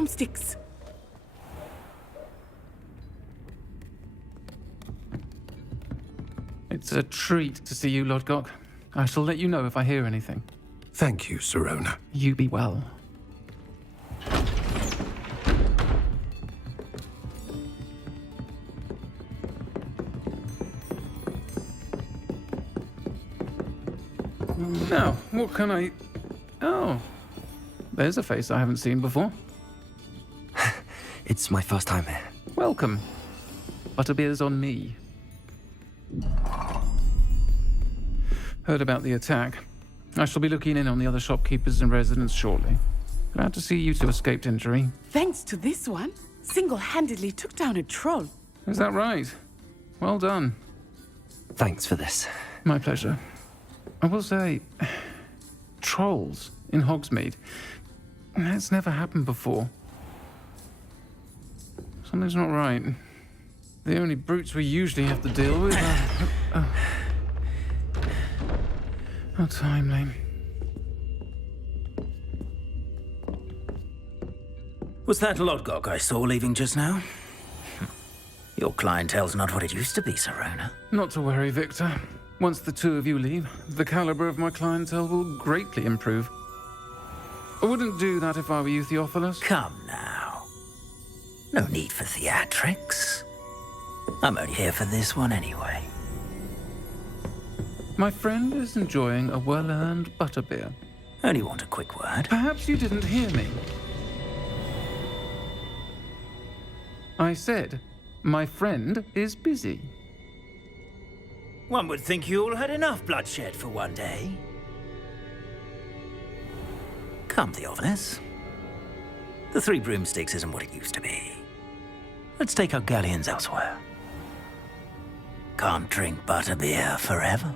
broomsticks. It's a treat to see you, Lodgok. I shall let you know if I hear anything. Thank you, Sirona. You be well. Now, what can I... Oh, there's a face I haven't seen before. It's my first time here. Welcome. Butterbeer's on me. Heard about the attack. I shall be looking in on the other shopkeepers and residents shortly. Glad to see you two escaped injury. Thanks to this one, single-handedly took down a troll. Is that right? Well done. Thanks for this. My pleasure. I will say, trolls in Hogsmeade. That's never happened before. Something's not right. The only brutes we usually have to deal with are... How timely. Was that Lodgok I saw leaving just now? Your clientele's not what it used to be, Sirona. Not to worry, Victor. Once the two of you leave, the caliber of my clientele will greatly improve. I wouldn't do that if I were you, Theophilus. Come now. No need for theatrics. I'm only here for this one anyway. My friend is enjoying a well-earned butterbeer. Only want a quick word. Perhaps you didn't hear me. I said, my friend is busy. One would think you all had enough bloodshed for one day. Come, Theophilus. The Three Broomsticks isn't what it used to be. Let's take our galleons elsewhere. Can't drink butterbeer forever.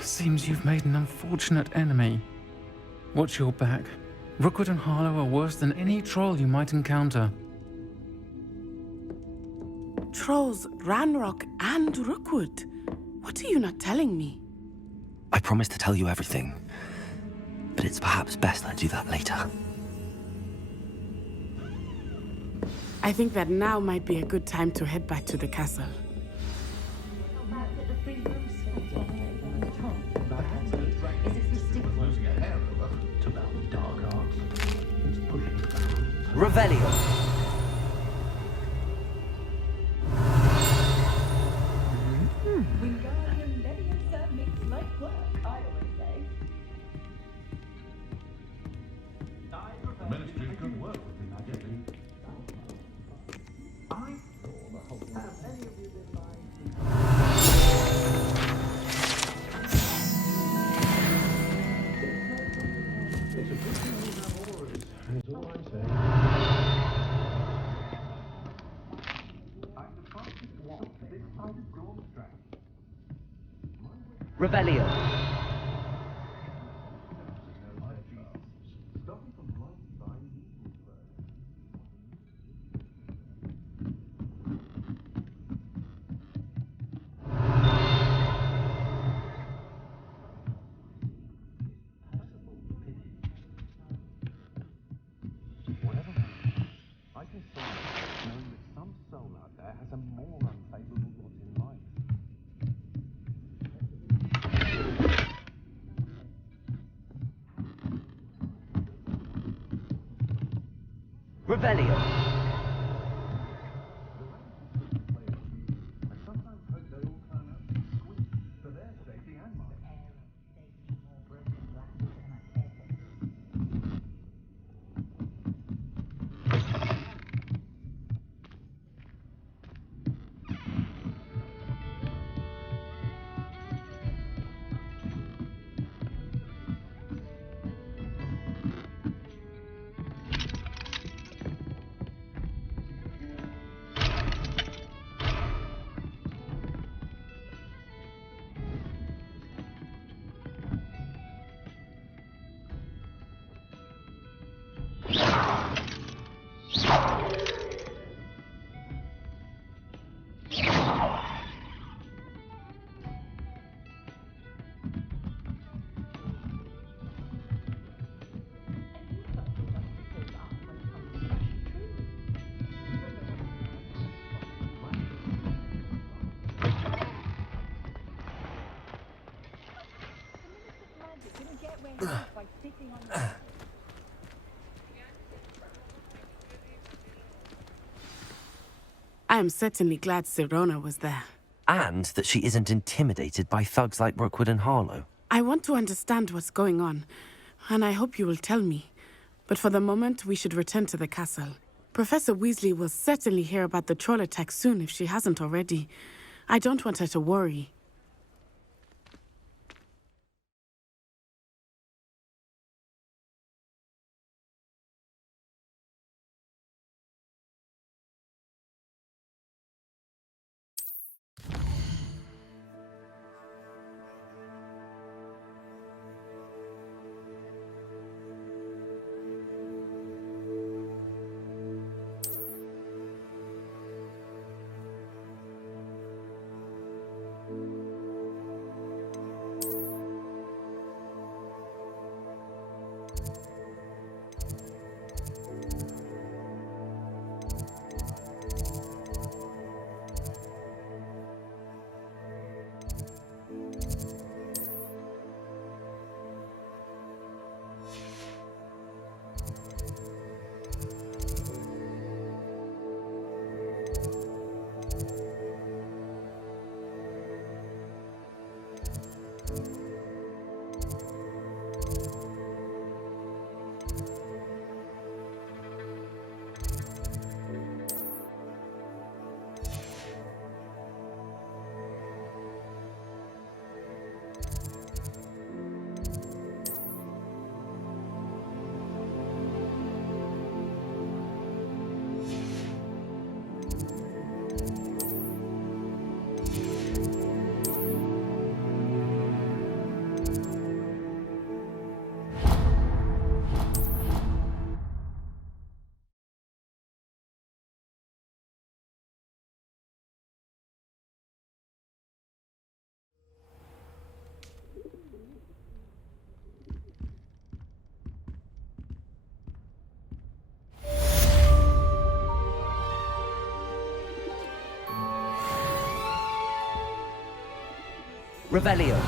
Seems you've made an unfortunate enemy. Watch your back. Rookwood and Harlow are worse than any troll you might encounter. Trolls, Ranrock, and Rookwood. What are you not telling me? I promise to tell you everything, but it's perhaps best I do that later. I think that now might be a good time to head back to the castle. Revelio. Revelio. Revelio. I am certainly glad Sirona was there. And that she isn't intimidated by thugs like Rookwood and Harlow. I want to understand what's going on, and I hope you will tell me. But for the moment, we should return to the castle. Professor Weasley will certainly hear about the troll attack soon if she hasn't already. I don't want her to worry. Revelio.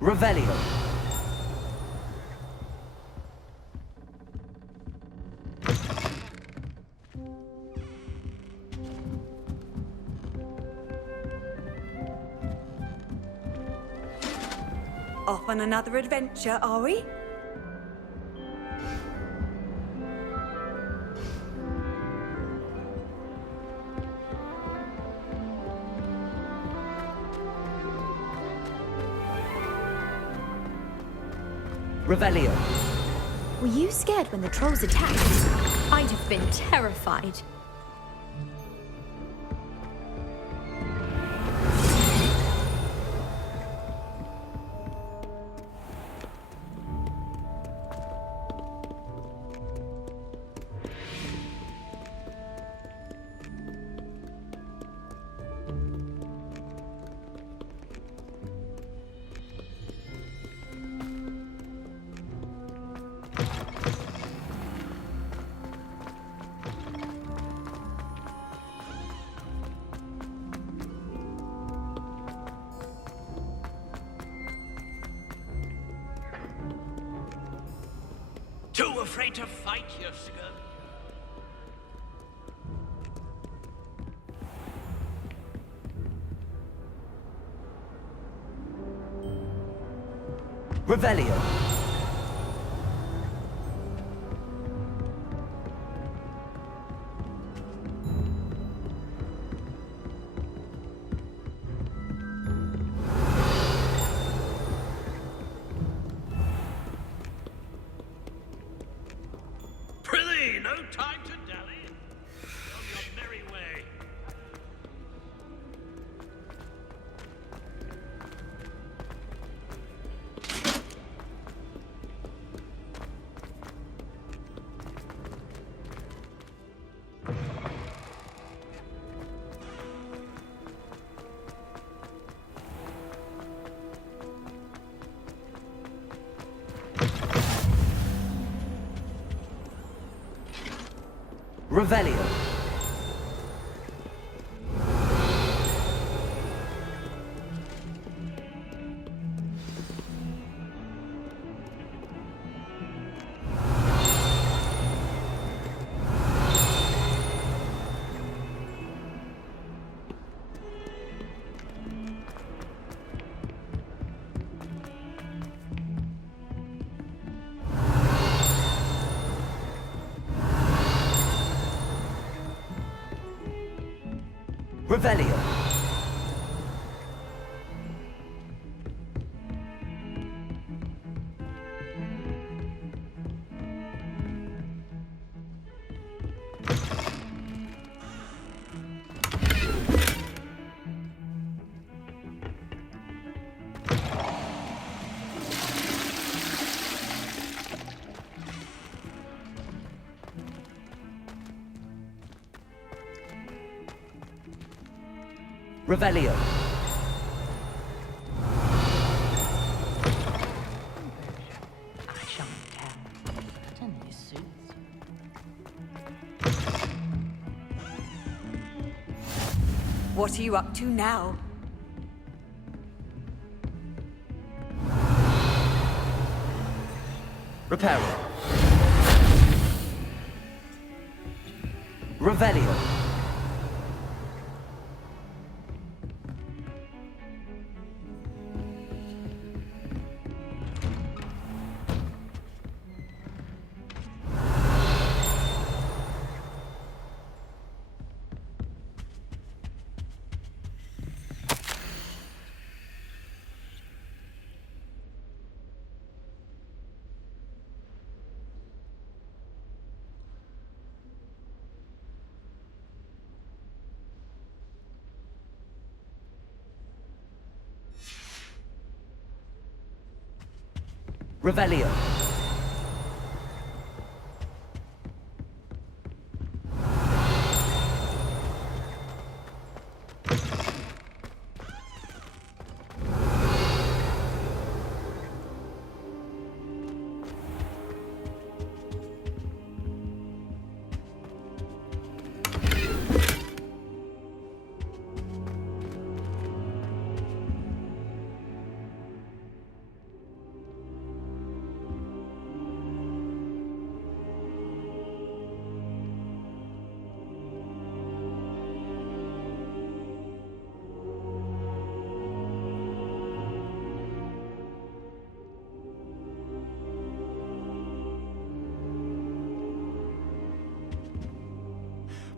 Revelio. Off on another adventure, are we? Revelio. Were you scared when the trolls attacked? I'd have been terrified. Too afraid to fight, you scum? Revelio. Prithee, no time to dally. On your merry way. Revelio. Revelio. Revelio. I shan't tell. But in these suits. What are you up to now? Reparo. Revelio. Revelio.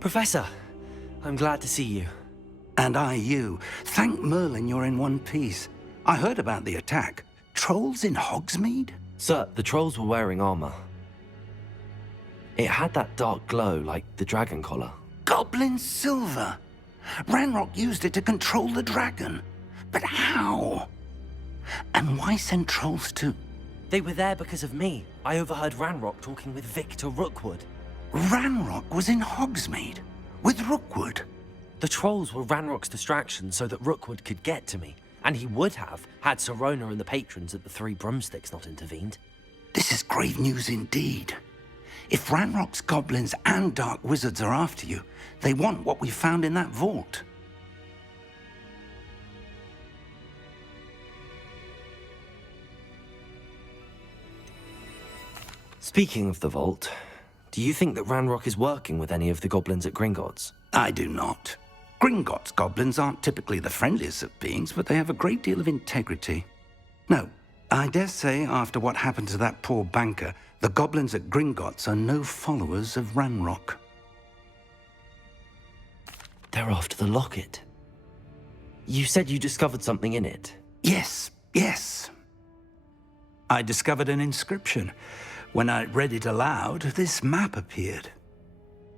Professor, I'm glad to see you. And I you. Thank Merlin you're in one piece. I heard about the attack. Trolls in Hogsmeade? Sir, the trolls were wearing armor. It had that dark glow like the dragon collar. Goblin silver. Ranrock used it to control the dragon. But how? And why send trolls to... They were there because of me. I overheard Ranrock talking with Victor Rookwood. Ranrock was in Hogsmeade? With Rookwood? The trolls were Ranrock's distraction so that Rookwood could get to me. And he would have, had Sirona and the patrons at the Three Broomsticks not intervened. This is grave news indeed. If Ranrock's goblins and dark wizards are after you, they want what we found in that vault. Speaking of the vault, do you think that Ranrock is working with any of the goblins at Gringotts? I do not. Gringotts goblins aren't typically the friendliest of beings, but they have a great deal of integrity. No, I dare say after what happened to that poor banker, the goblins at Gringotts are no followers of Ranrock. They're after the locket. You said you discovered something in it. Yes. I discovered an inscription. When I read it aloud, this map appeared.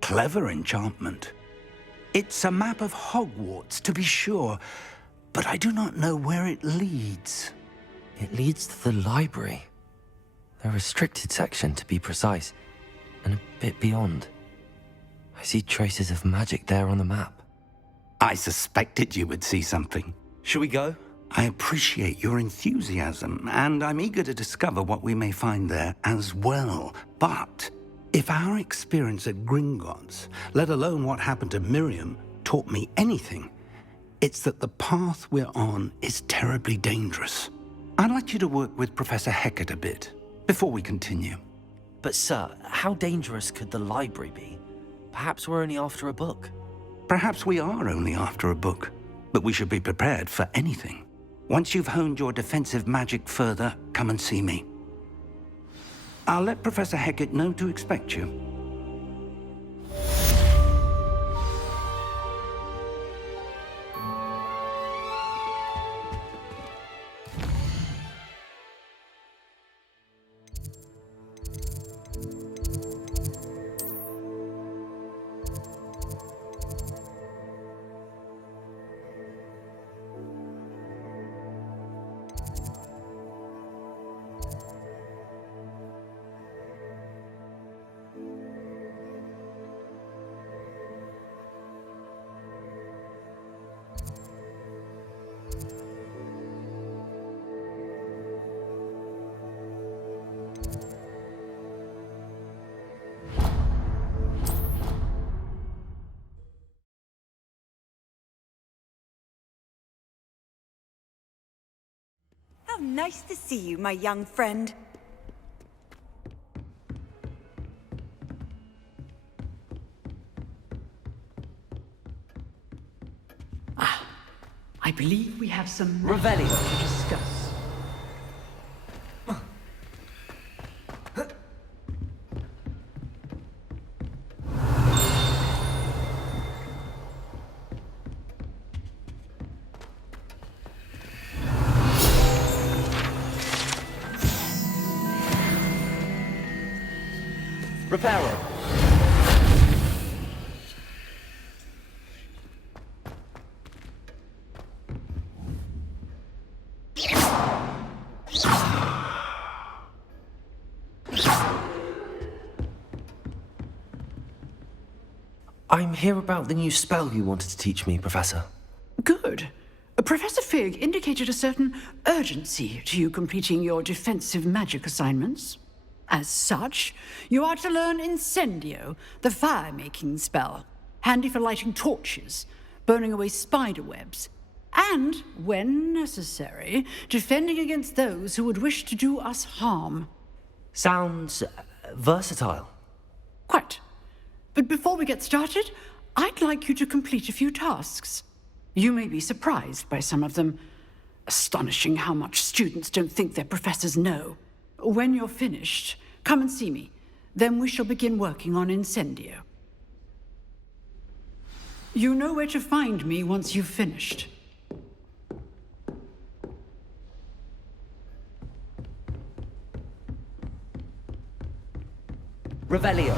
Clever enchantment. It's a map of Hogwarts, to be sure, but I do not know where it leads. It leads to the library. The restricted section, to be precise, and a bit beyond. I see traces of magic there on the map. I suspected you would see something. Shall we go? I appreciate your enthusiasm, and I'm eager to discover what we may find there as well. But If our experience at Gringotts, let alone what happened to Miriam, taught me anything, it's that the path we're on is terribly dangerous. I'd like you to work with Professor Hecat a bit before we continue. But sir, how dangerous could the library be? Perhaps we're only after a book. Perhaps we are only after a book, but we should be prepared for anything. Once you've honed your defensive magic further, come and see me. I'll let Professor Hecat know to expect you. How nice to see you, my young friend. I believe we have some Revelio. to discuss. Reparo. I'm here about the new spell you wanted to teach me, Professor. Good. Professor Fig indicated a certain urgency to you completing your defensive magic assignments. As such, you are to learn Incendio, the fire-making spell, handy for lighting torches, burning away spider webs, and, when necessary, defending against those who would wish to do us harm. Sounds versatile. Quite. But before we get started, I'd like you to complete a few tasks. You may be surprised by some of them. Astonishing how much students don't think their professors know. When you're finished, come and see me. Then we shall begin working on Incendio. You know where to find me once you've finished. Revelio.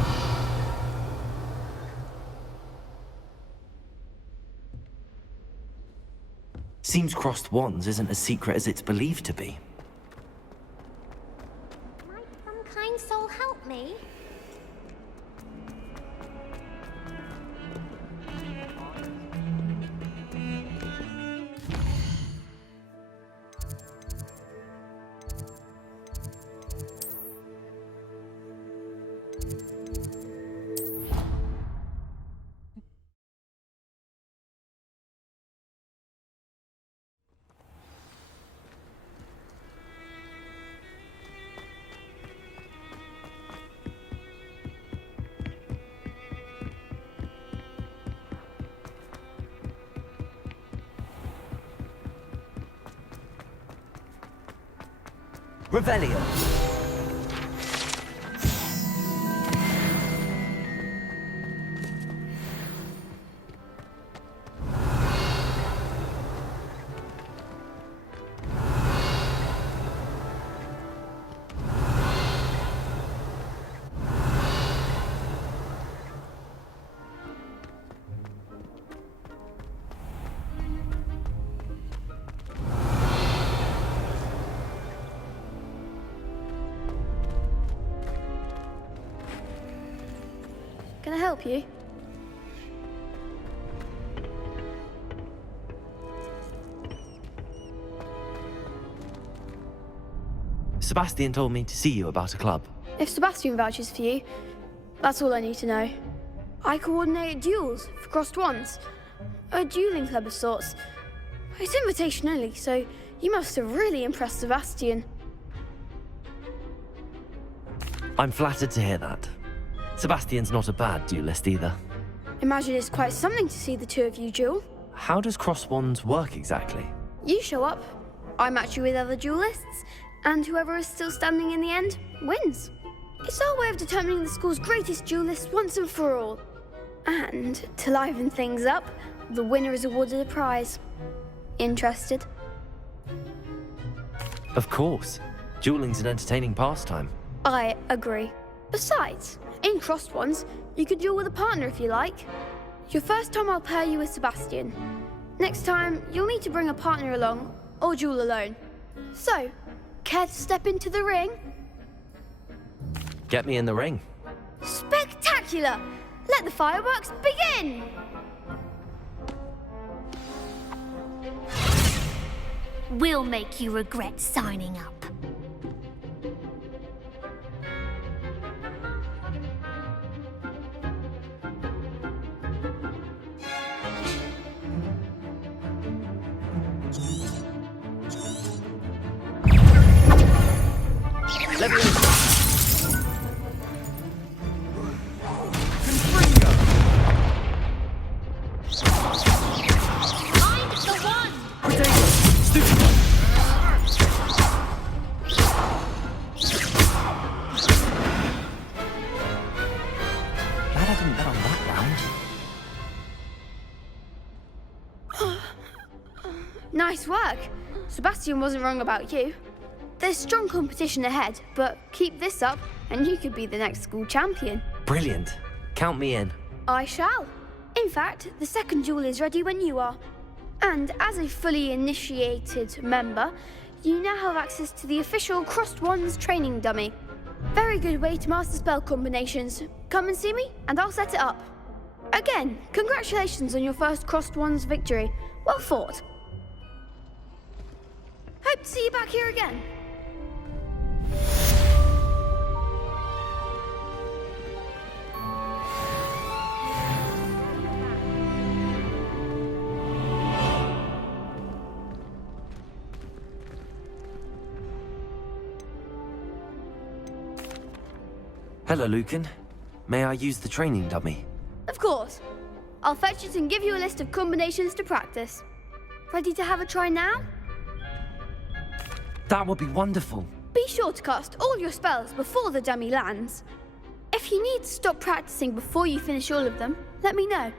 Seems crossed wands isn't as secret as it's believed to be. Might some kind soul help me? Revelio. Can I help you? Sebastian told me to see you about a club. If Sebastian vouches for you, That's all I need to know. I coordinate duels for crossed wands. A dueling club of sorts. It's invitation only, so you must have really impressed Sebastian. I'm flattered to hear that. Sebastian's not a bad duelist either. Imagine it's quite something to see the two of you duel. How does cross wands work exactly? You show up, I match you with other duelists, and whoever is still standing in the end wins. It's our way of determining the school's greatest duelist once and for all. And to liven things up, the winner is awarded a prize. Interested? Of course. Dueling's an entertaining pastime. I agree. Besides, in crossed ones, you could duel with a partner if you like. Your first time I'll pair you with Sebastian. Next time, you'll need to bring a partner along, or duel alone. So, care to step into the ring? Get me in the ring. Spectacular! Let the fireworks begin! We'll make you regret signing up. Nice work. Sebastian wasn't wrong about you. There's strong competition ahead, but keep this up and you could be the next school champion. Brilliant. Count me in. I shall. In fact, the second duel is ready when you are. And as a fully initiated member, you now have access to the official Crossed Wands training dummy. Very good way to master spell combinations. Come and see me and I'll set it up. Again, congratulations on your first Crossed Wands victory. Well fought. Hope to see you back here again. Hello, Lucan. May I use the training dummy? Of course. I'll fetch it and give you a list of combinations to practice. Ready to have a try now? That would be wonderful. Be sure to cast all your spells before the dummy lands. If you need to stop practicing before you finish all of them, let me know.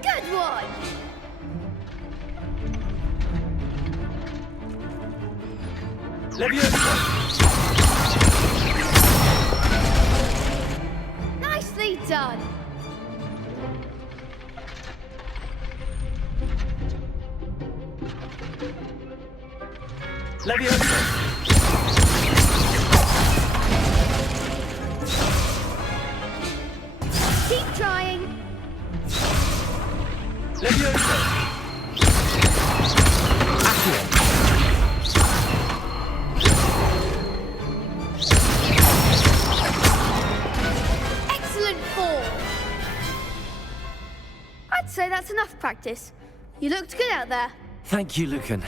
Good one! Nicely done! Keep trying! Excellent fall! I'd say that's enough practice. You looked good out there. Thank you, Lucan.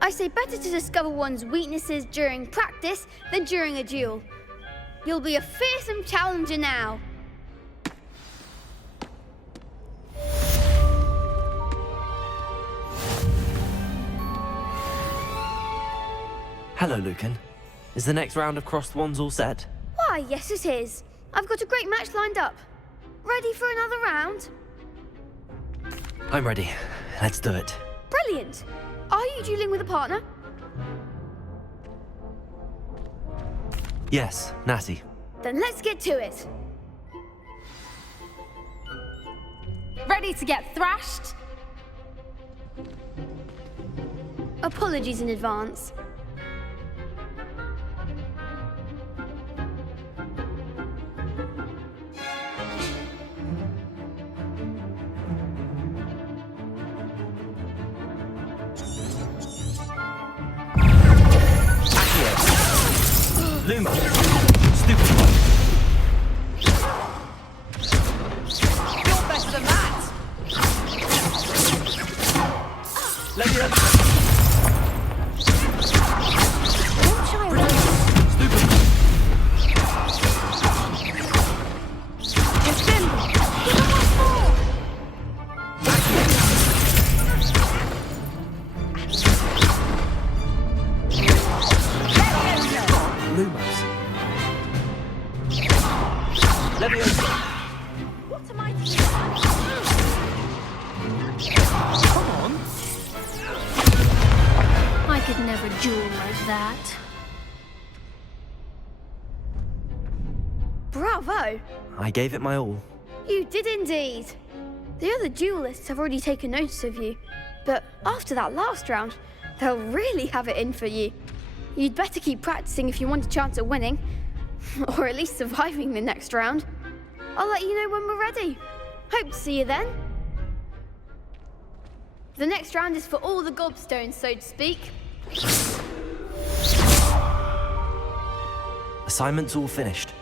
I say better to discover one's weaknesses during practice than during a duel. You'll be a fearsome challenger now. Hello, Lucan. Is the next round of Crossed Wands all set? Why, yes it is. I've got a great match lined up. Ready for another round? I'm ready. Let's do it. Brilliant. Are you dueling with a partner? Yes, Natty. Then let's get to it. Ready to get thrashed? Apologies in advance. Lumos. Stupefy. You're better than that! Leviosa. Don't shy away. Stupefy. Lumos. Leviosa. What am I to do? Come on. I could never duel like that. Bravo! I gave it my all. You did indeed. The other duelists have already taken notice of you, but after that last round, they'll really have it in for you. You'd better keep practicing if you want a chance at winning, or at least surviving the next round. I'll let you know when we're ready. Hope to see you then. The next round is for all the gobstones, so to speak. Assignment's all finished.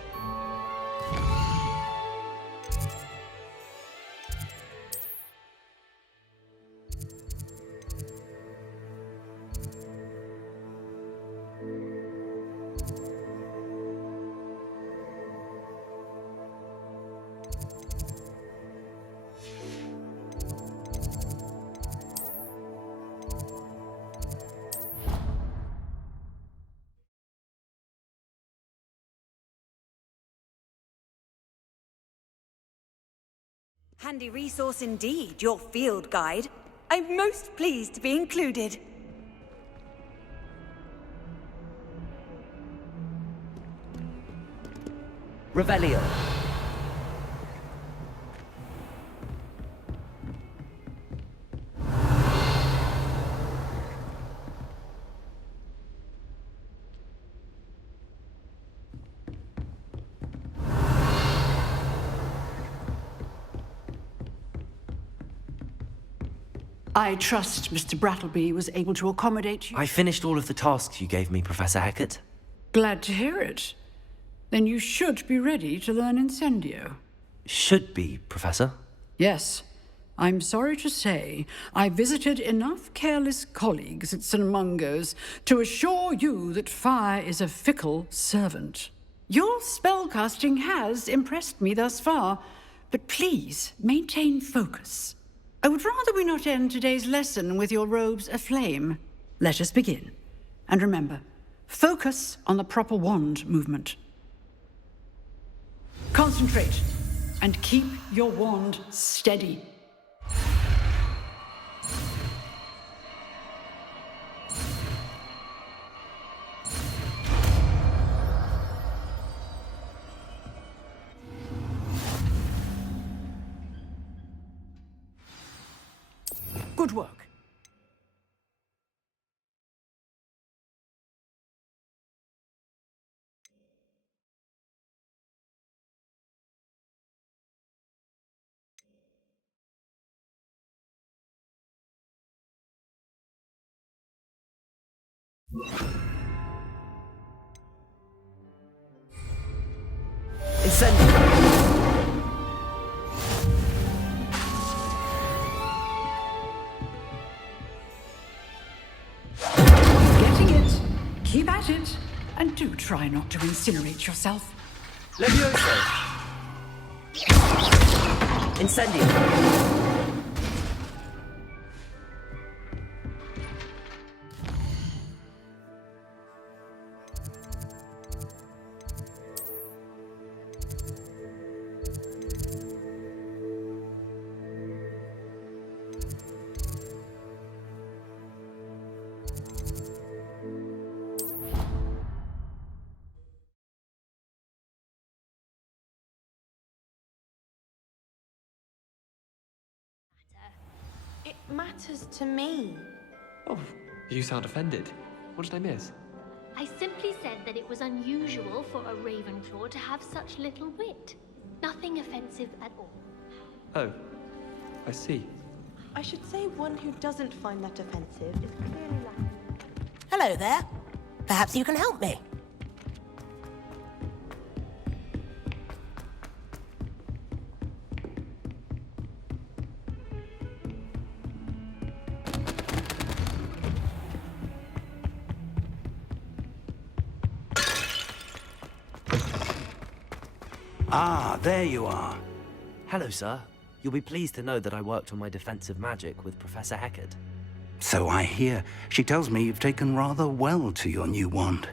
Handy resource indeed, your field guide. I'm most pleased to be included. Revelio. I trust Mr. Brattleby was able to accommodate you. I finished all of the tasks you gave me, Professor Hecat. Glad to hear it. Then you should be ready to learn Incendio. Should be, Professor. Yes. I'm sorry to say, I visited enough careless colleagues at St. Mungo's to assure you that fire is a fickle servant. Your spellcasting has impressed me thus far, but please maintain focus. I would rather we not end today's lesson with your robes aflame. Let us begin. And remember, focus on the proper wand movement. Concentrate, and keep your wand steady. Good work. Incendio. Keep at it, and do try not to incinerate yourself. Levioso. Incendio. It matters to me. Oh, you sound offended. What did I miss? I simply said that it was unusual for a Ravenclaw to have such little wit. Nothing offensive at all. Oh, I see. I should say one who doesn't find that offensive is clearly lacking. Hello there. Perhaps you can help me. Ah, there you are. Hello, sir. You'll be pleased to know that I worked on my defensive magic with Professor Heckard. So I hear. She tells me you've taken rather well to your new wand.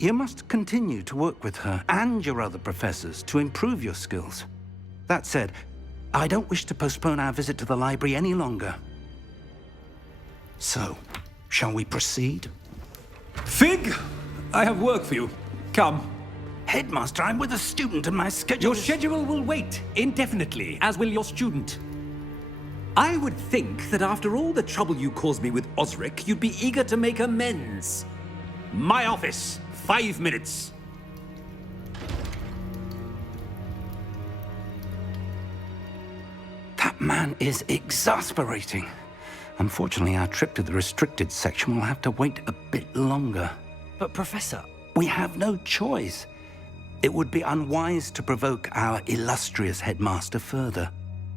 You must continue to work with her and your other professors to improve your skills. That said, I don't wish to postpone our visit to the library any longer. So, shall we proceed? Fig! I have work for you. Come. Headmaster, I'm with a student and my schedule Your schedule will wait indefinitely, as will your student. I would think that after all the trouble you caused me with Osric, you'd be eager to make amends. My office, 5 minutes. That man is exasperating. Unfortunately, our trip to the restricted section will have to wait a bit longer. But, Professor... We have no choice. It would be unwise to provoke our illustrious headmaster further.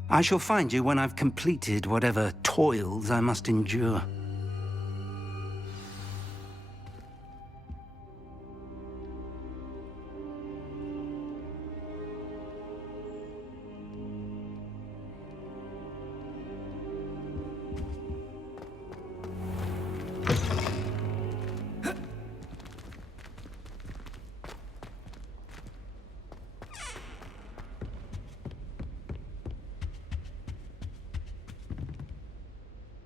I shall find you when I've completed whatever toils I must endure.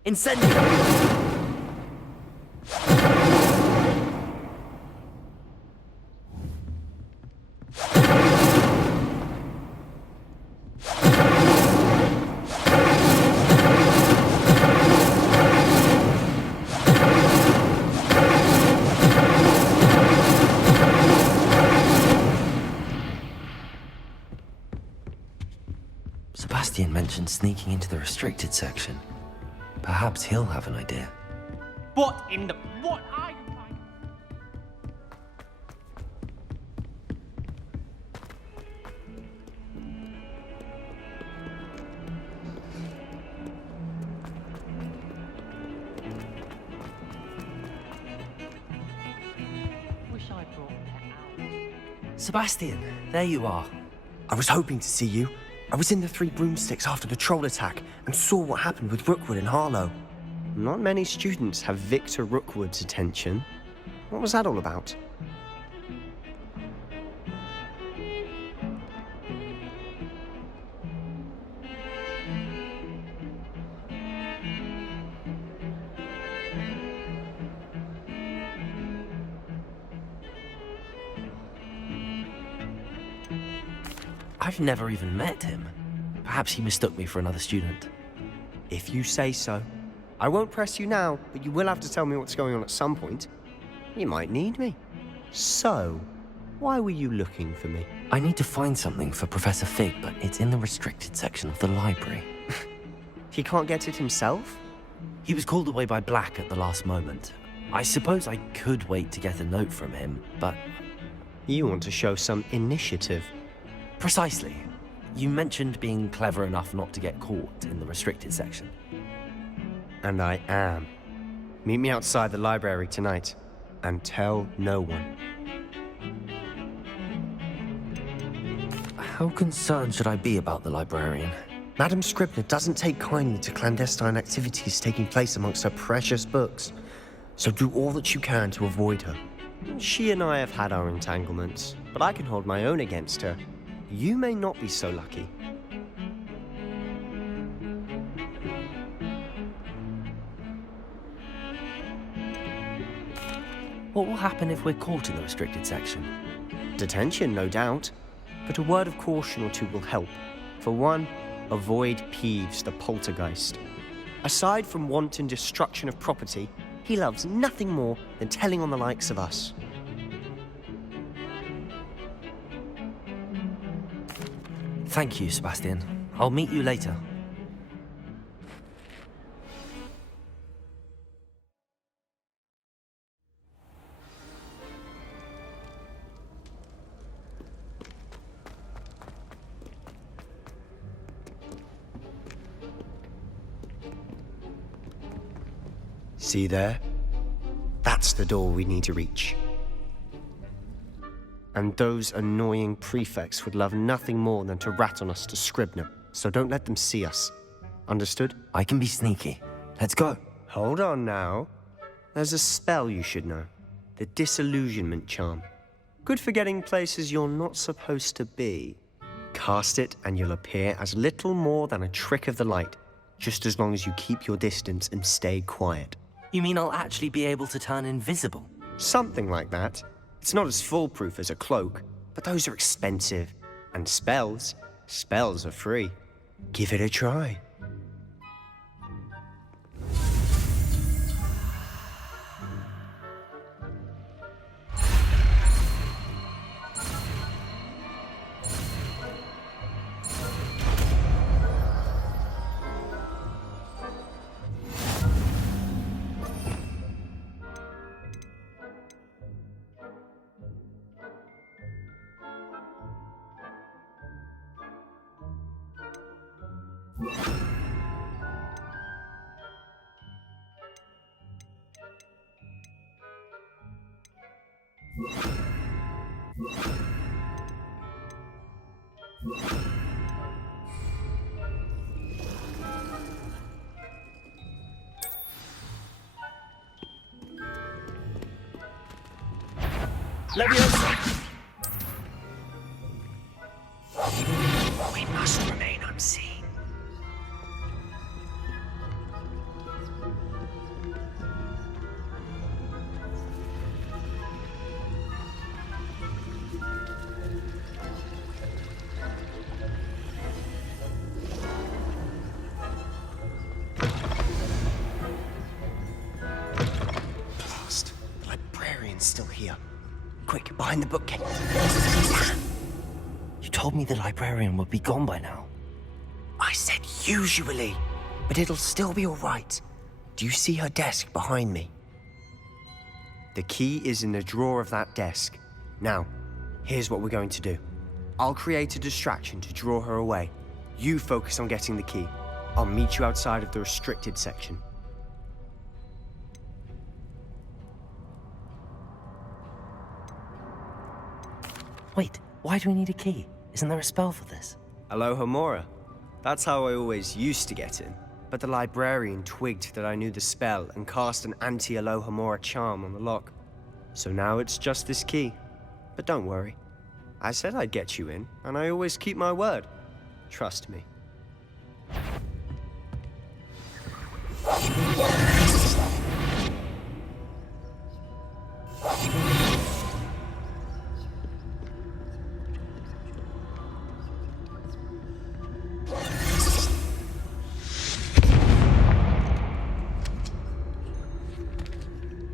Incendio! Sebastian mentioned sneaking into the restricted section. Perhaps he'll have an idea. What in the... What are you... Wish I brought that out. Sebastian, there you are. I was hoping to see you. I was in the Three Broomsticks after the troll attack and saw what happened with Rookwood and Harlow. Not many students have Victor Rookwood's attention. What was that all about? I've never even met him. Perhaps he mistook me for another student. If you say so. I won't press you now, but you will have to tell me what's going on at some point. You might need me. So, why were you looking for me? I need to find something for Professor Fig, but it's in the restricted section of the library. He can't get it himself? He was called away by Black at the last moment. I suppose I could wait to get a note from him, but... You want to show some initiative. Precisely. You mentioned being clever enough not to get caught in the restricted section. And I am. Meet me outside the library tonight, and tell no one. How concerned should I be about the librarian? Madam Scribner doesn't take kindly to clandestine activities taking place amongst her precious books, so do all that you can to avoid her. She and I have had our entanglements, but I can hold my own against her. You may not be so lucky. What will happen if we're caught in the restricted section? Detention, no doubt. But a word of caution or two will help. For one, avoid Peeves, the poltergeist. Aside from wanton destruction of property, he loves nothing more than telling on the likes of us. Thank you, Sebastian. I'll meet you later. See there? That's the door we need to reach. And those annoying prefects would love nothing more than to rat on us to Scribner, so don't let them see us. Understood? I can be sneaky. Let's go. Hold on now. There's a spell you should know. The Disillusionment Charm. Good for getting places you're not supposed to be. Cast it and you'll appear as little more than a trick of the light, just as long as you keep your distance and stay quiet. You mean I'll actually be able to turn invisible? Something like that. It's not as foolproof as a cloak, but those are expensive. And spells are free. Give it a try. Leviosa! We must remain unseen. Blast. The librarian's still here. Quick, behind the bookcase. You told me the librarian would be gone by now. I said usually, but it'll still be all right. Do you see her desk behind me? The key is in the drawer of that desk. Now, here's what we're going to do. I'll create a distraction to draw her away. You focus on getting the key. I'll meet you outside of the restricted section. Wait, why do we need a key? Isn't there a spell for this? Alohomora. That's how I always used to get in. But the librarian twigged that I knew the spell and cast an anti-Alohomora charm on the lock. So now it's just this key. But don't worry. I said I'd get you in, and I always keep my word. Trust me.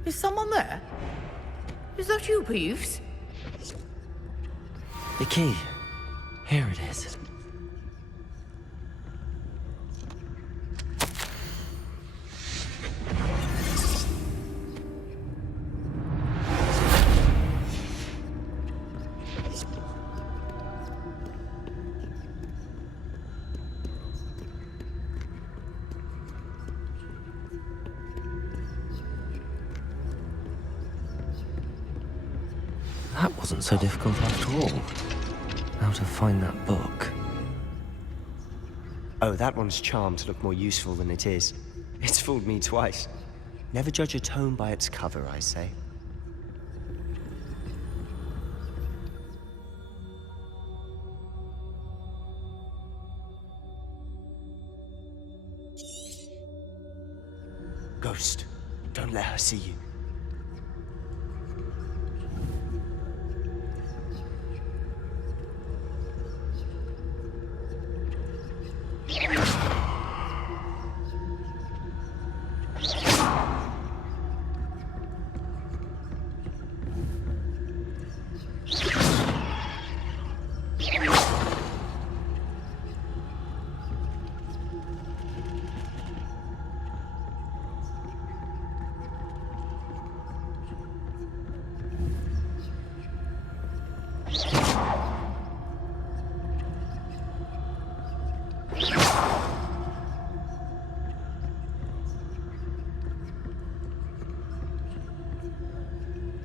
Is someone there? Is that you, Peeves? The key. Here it is. That wasn't so difficult after all. How to find that book. Oh, that one's charmed to look more useful than it is. It's fooled me twice. Never judge a tome by its cover, I say. Ghost, don't let her see you.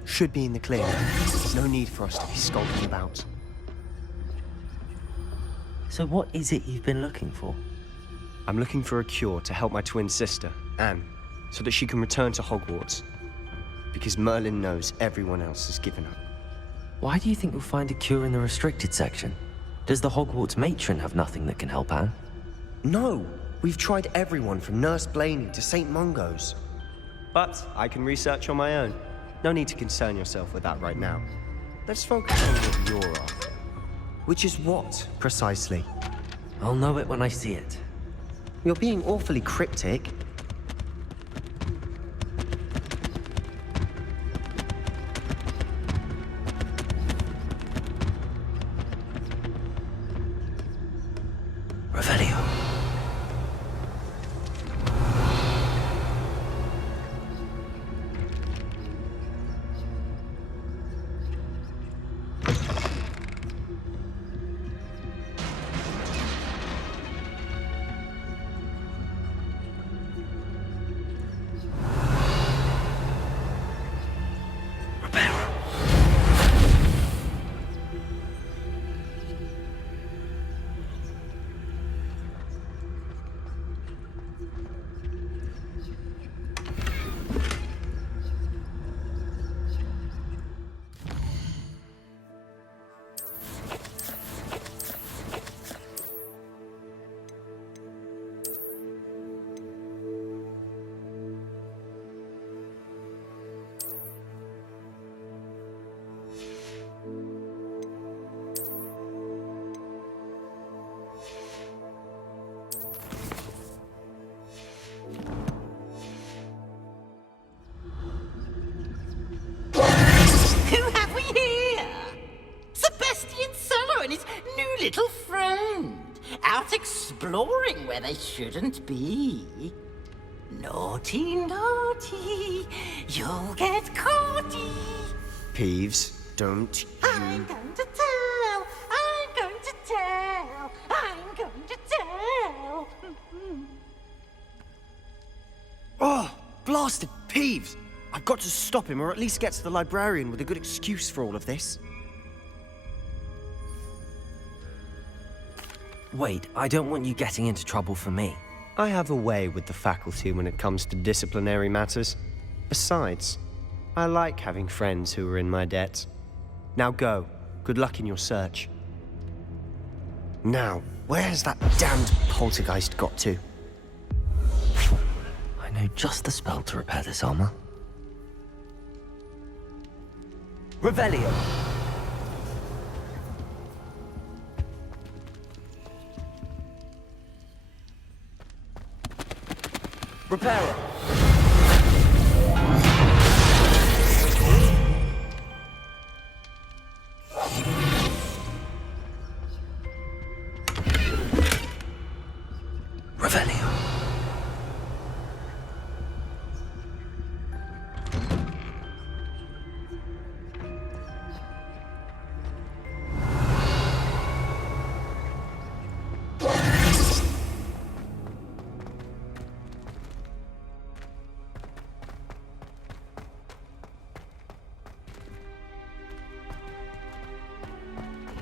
Should be in the clear. There's no need for us to be skulking about. So what is it you've been looking for? I'm looking for a cure to help my twin sister, Anne, so that she can return to Hogwarts. Because Merlin knows everyone else has given up. Why do you think you'll find a cure in the restricted section? Does the Hogwarts matron have nothing that can help Anne? No! We've tried everyone from Nurse Blaney to St. Mungo's. But I can research on my own. No need to concern yourself with that right now. Let's focus on what you're after. Which is what, precisely? I'll know it when I see it. You're being awfully cryptic. Revelio. Who have we here? Sebastian Cello and his new little friend. Out exploring where they shouldn't be. Naughty, naughty, you'll get caughty. Peeves, don't I'm going to tell, I'm going to tell, I'm going to tell. Oh, blasted Peeves! I've got to stop him, or at least get to the librarian with a good excuse for all of this. Wait, I don't want you getting into trouble for me. I have a way with the faculty when it comes to disciplinary matters. Besides, I like having friends who are in my debt. Now go. Good luck in your search. Now, where has that damned poltergeist got to? I know just the spell to repair this armor. Revelio. Reparo. Revelio.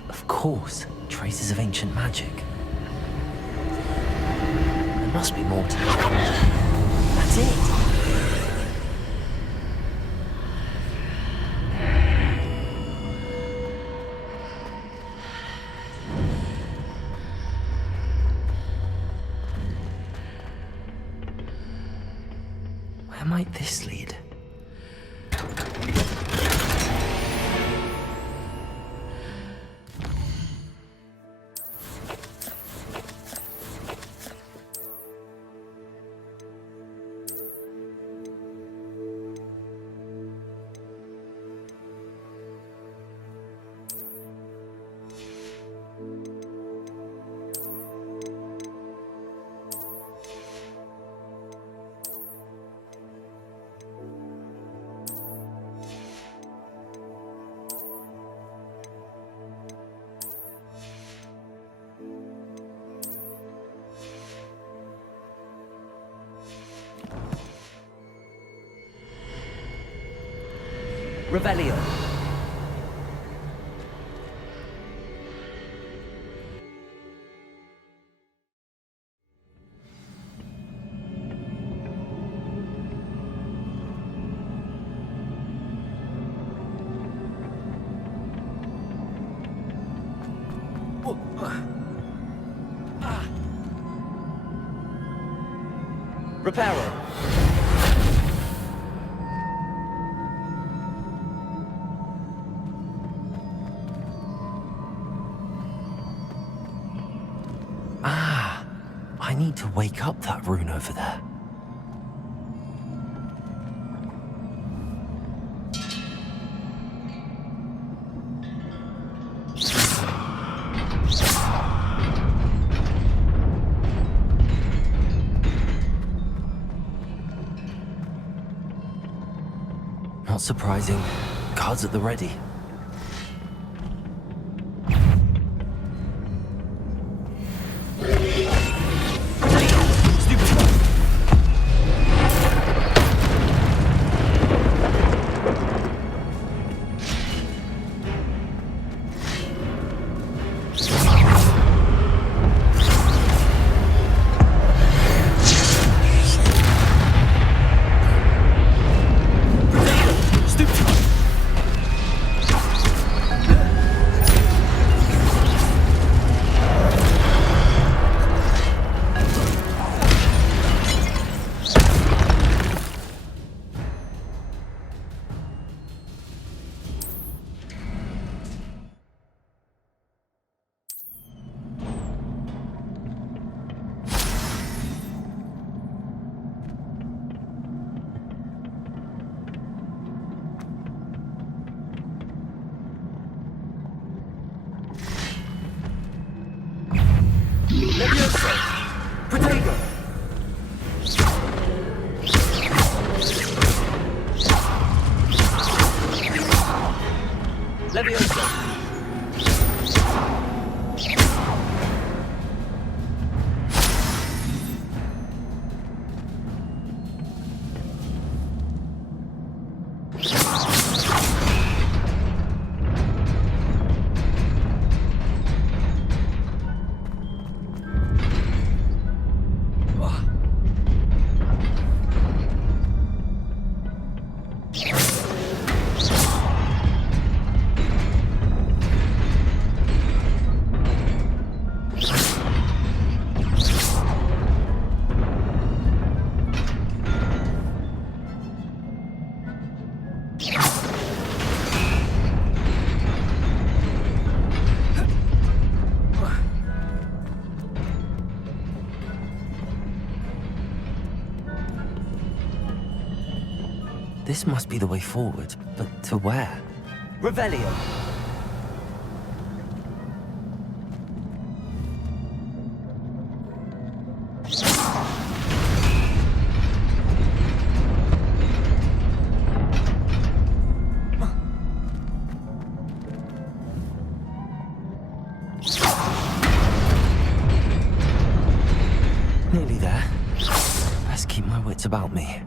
Of course, traces of ancient magic. There must be more to it. That's it! Where might this lead? Revelio. Reparo. Ah, I need to wake up that rune over there. Not surprising. Guards at the ready. This must be the way forward, but to where? Revelio. Nearly there. Best keep my wits about me.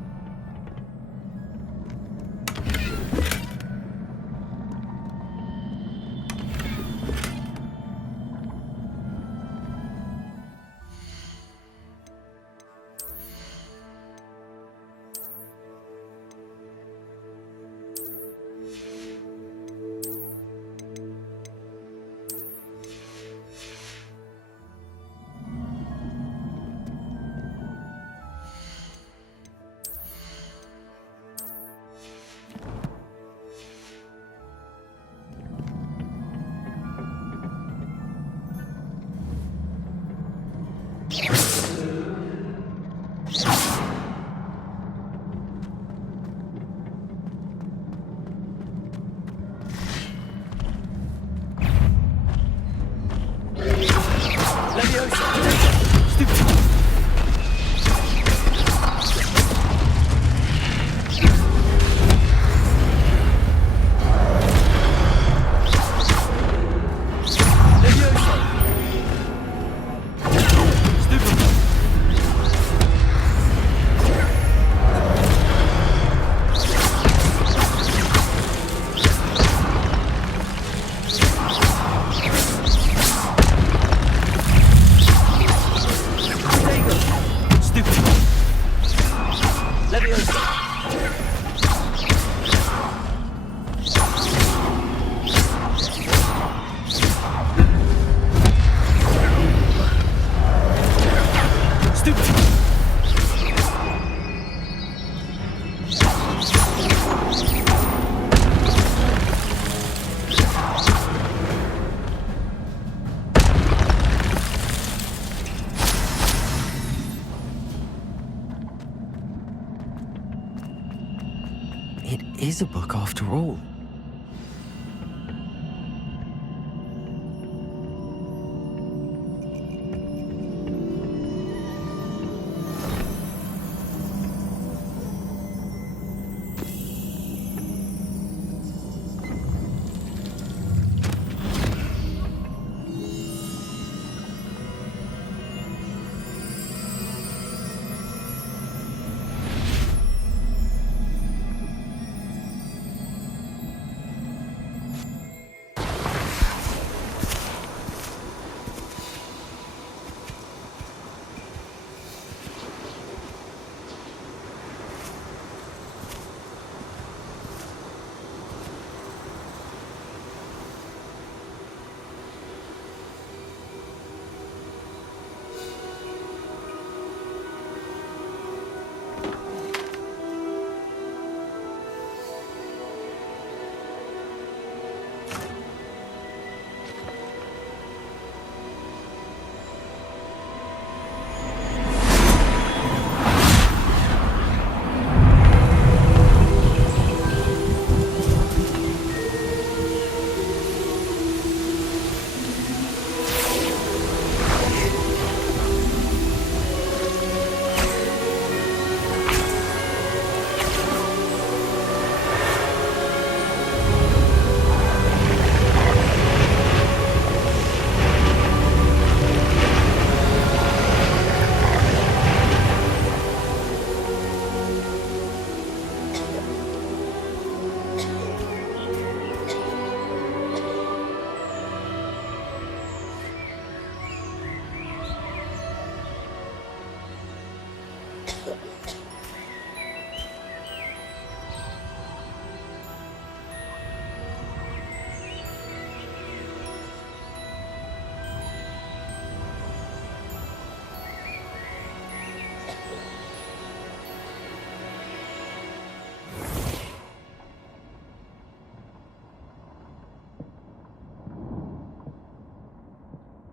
is a book after all.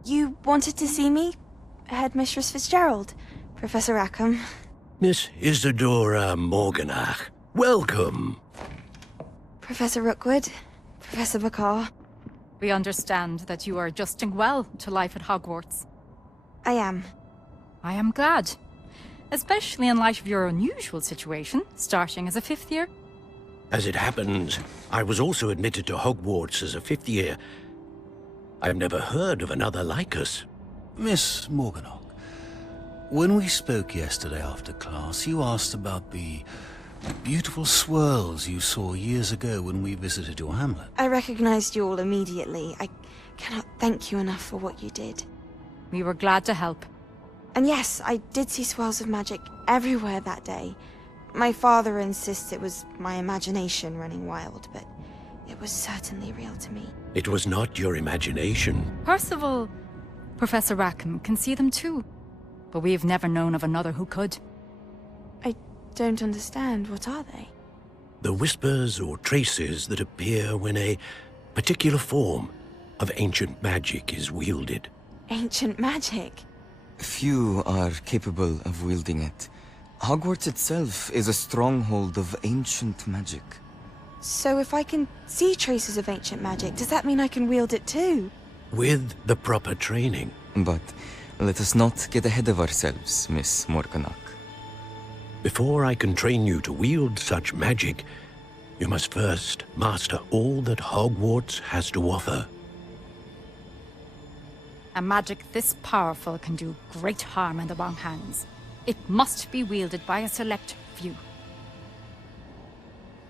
You wanted to see me? Headmistress Fitzgerald? Professor Rackham? Miss Isadora Morganach, welcome. Professor Rookwood? Professor Bakar? We understand that you are adjusting well to life at Hogwarts. I am. I am glad. Especially in light of your unusual situation, starting as a 5th year. As it happens, I was also admitted to Hogwarts as a 5th year. I've never heard of another like us. Miss Morganach, when we spoke yesterday after class, you asked about the beautiful swirls you saw years ago when we visited your hamlet. I recognized you all immediately. I cannot thank you enough for what you did. We were glad to help. And yes, I did see swirls of magic everywhere that day. My father insists it was my imagination running wild, but it was certainly real to me. It was not your imagination. Percival, Professor Rackham can see them too. But we've never known of another who could. I don't understand. What are they? The whispers or traces that appear when a particular form of ancient magic is wielded. Ancient magic? Few are capable of wielding it. Hogwarts itself is a stronghold of ancient magic. So if I can see traces of ancient magic, does that mean I can wield it too? With the proper training. But let us not get ahead of ourselves, Miss Morganach. Before I can train you to wield such magic, you must first master all that Hogwarts has to offer. A magic this powerful can do great harm in the wrong hands. It must be wielded by a select few.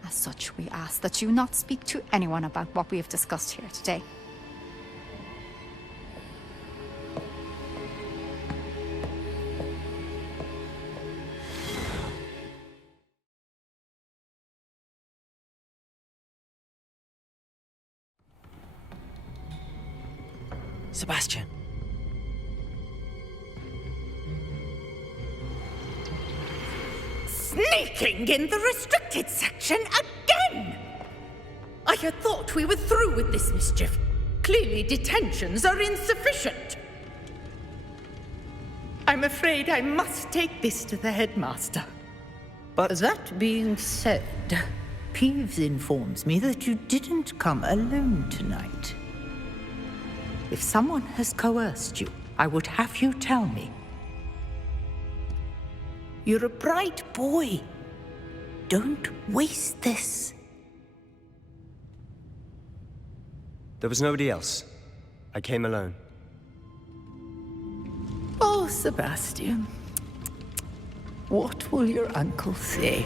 As such, we ask that you not speak to anyone about what we have discussed here today. Sebastian. Sneaking in the restricted section again! I had thought we were through with this mischief. Clearly detentions are insufficient. I'm afraid I must take this to the headmaster. But that being said, Peeves informs me that you didn't come alone tonight. If someone has coerced you, I would have you tell me. You're a bright boy. Don't waste this. There was nobody else. I came alone. Oh, Sebastian. What will your uncle say?